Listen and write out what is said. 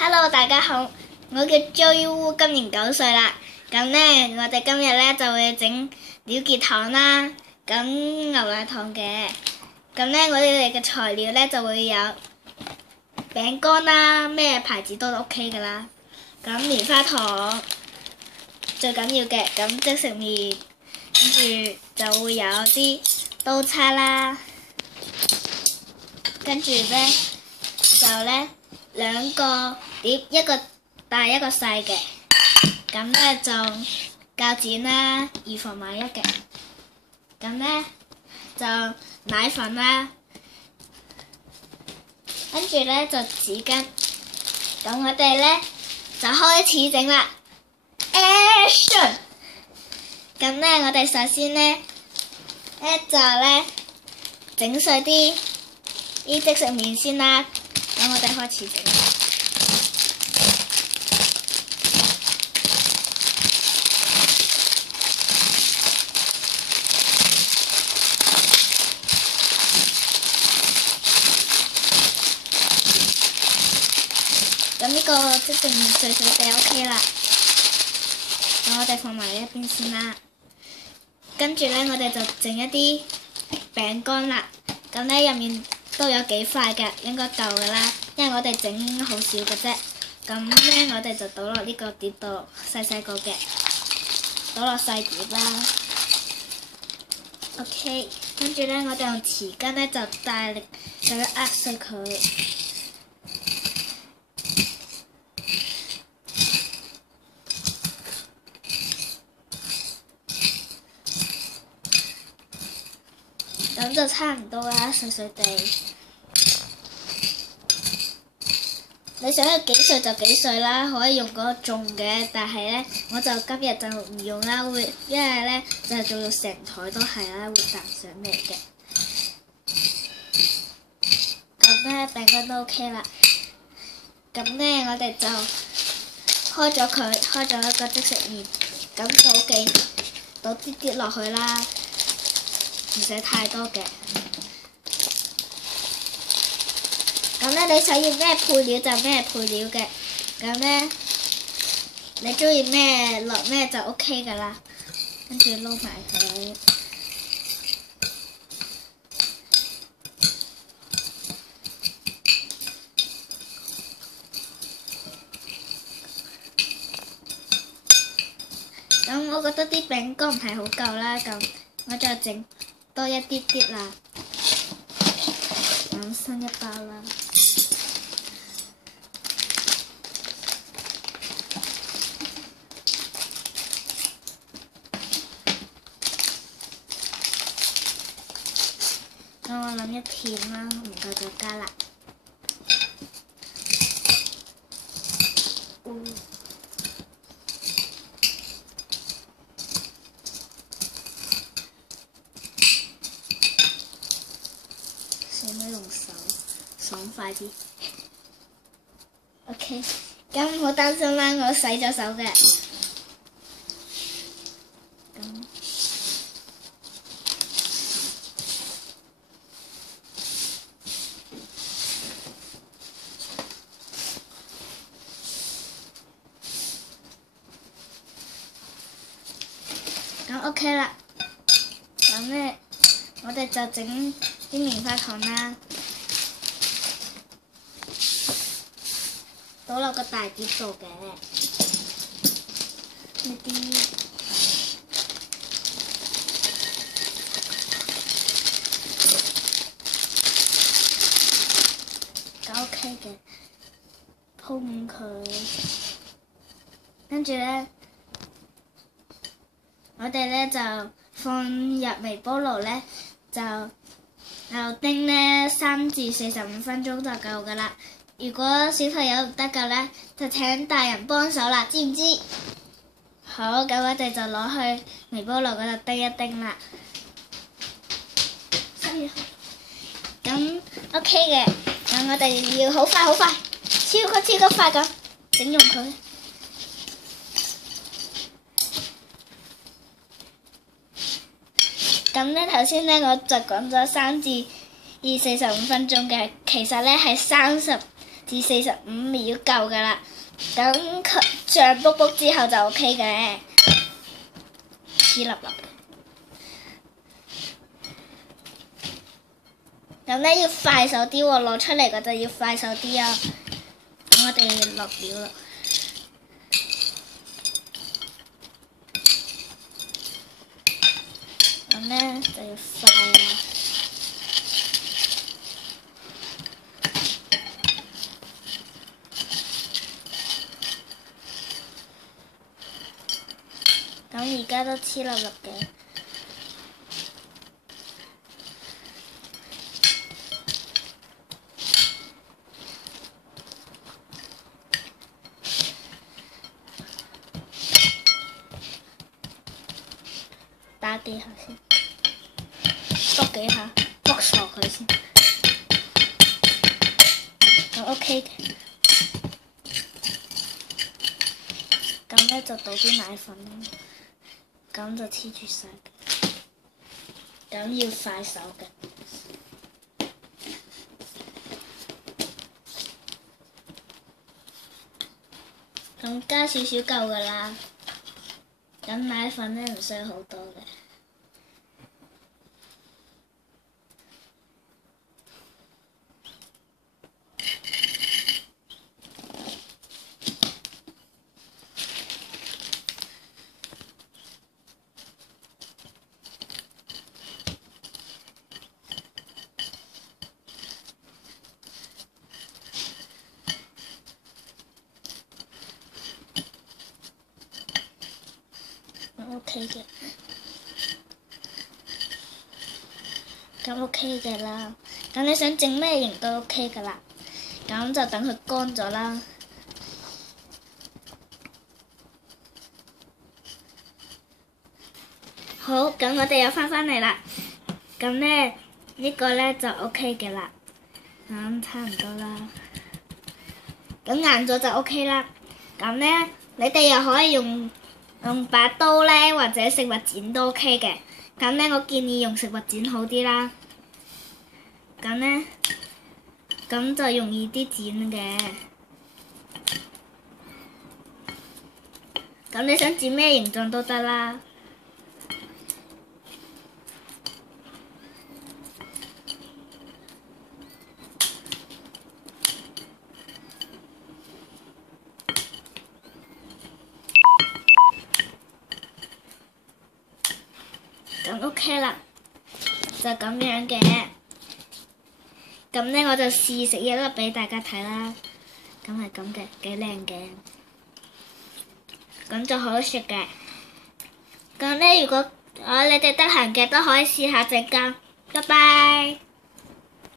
Hello， 大家好，我叫 Joey Wu， 今年9歲啦。咁呢，我哋今日呢就會整鳥結糖啦，咁牛奶糖嘅。咁呢，我哋嘅材料呢就會有餅乾啦，咩牌子都 OK 噶啦。咁棉花糖最緊要嘅，咁即食麵，跟住就會有啲刀叉啦，跟住呢就呢兩個碟，一個大一個細嘅，咁呢就鉸剪啦，預防萬一嘅，咁呢就奶粉啦，跟住呢就紙巾，咁我哋呢就開始整啦。Action！ 咁呢我哋首先呢就呢整碎啲即食麵先啦。咁我哋開始整。咁呢個即食麵碎碎地 OK 啦。咁我哋放埋呢一邊先啦。跟住呢，我哋就整一啲餅乾啦。咁呢入面都有幾塊嘅，應該夠噶啦，因為我哋整好少嘅啫。咁呢，我哋就倒落呢個碟度，細細個嘅，倒落細碟啦。OK， 跟住呢，我哋用匙羹呢就大力咁樣壓碎佢。咁就差唔多啦，碎碎地。你想要幾碎就幾碎啦，可以用嗰個重嘅，但係呢，我就今日就唔用啦，因為呢，就做到成台都係啦，會彈上嚟嘅。咁呢，餅乾都 OK 啦。咁呢，我哋就開咗佢，開咗一個即食麵，咁倒啲啲落去啦。唔使太多嘅，咁呢，你想要咩配料就咩配料嘅，咁呢，你中意咩落咩就 OK 噶啦，跟住撈埋佢。咁我覺得啲餅乾唔係好夠啦，咁我再整多一啲啲啦，咁新一包啦。咁我諗一片啦，唔夠就加啦。使唔使用手爽快啲 ？OK， 咁唔好擔心啦，我洗咗手嘅。咁 OK 啦，咁呢，我哋就整啲棉花糖啦，倒落個大碟度嘅，呢啲咁 OK 嘅，鋪滿佢，跟住呢，我哋呢就放入微波爐呢，就叮呢3至45分鐘就夠噶啦。如果小朋友唔得夠呢，就請大人幫手啦，知唔知？好，咁我哋就攞去微波爐嗰度叮一叮啦。咁 OK 嘅，咁我哋要好快好快，超級快咁整溶佢。咁呢頭先呢，我就講咗3至45分鐘嘅，其實呢係至45秒夠㗎啦。咁佢脹卜卜之後就 OK 嘅，黐粒粒嘅。咁咧要快手啲喎，攞出嚟嗰陣要快手啲啊！咁我哋落料啦。咁咧就要快啦。咁而家都黐粒粒嘅。打幾下先，篤幾下，篤傻佢先。咁 OK 嘅。咁咧就倒啲奶粉，咁就黐住晒嘅。咁要快手嘅。咁加少少夠㗎啦。咁奶粉咧唔需要好多嘅。OK 嘅，咁 OK 嘅啦。咁你想整咩型都 OK 噶啦。咁就等佢乾咗啦。好，咁我哋又翻嚟啦。咁咧呢個咧就 OK 嘅啦。咁差唔多啦。咁硬咗就 OK 啦。咁咧你哋又可以用把刀咧，或者食物剪都 OK 嘅。咁咧，我建議用食物剪好啲啦。咁咧，咁就容易啲剪嘅。咁你想剪咩形狀都得啦。咁 OK 啦，就咁樣嘅。咁咧我就試食一粒俾大家睇啦。咁係咁嘅，幾靚嘅。咁就好食嘅。咁咧如果你哋得閒嘅都可以試下整㗎。拜拜。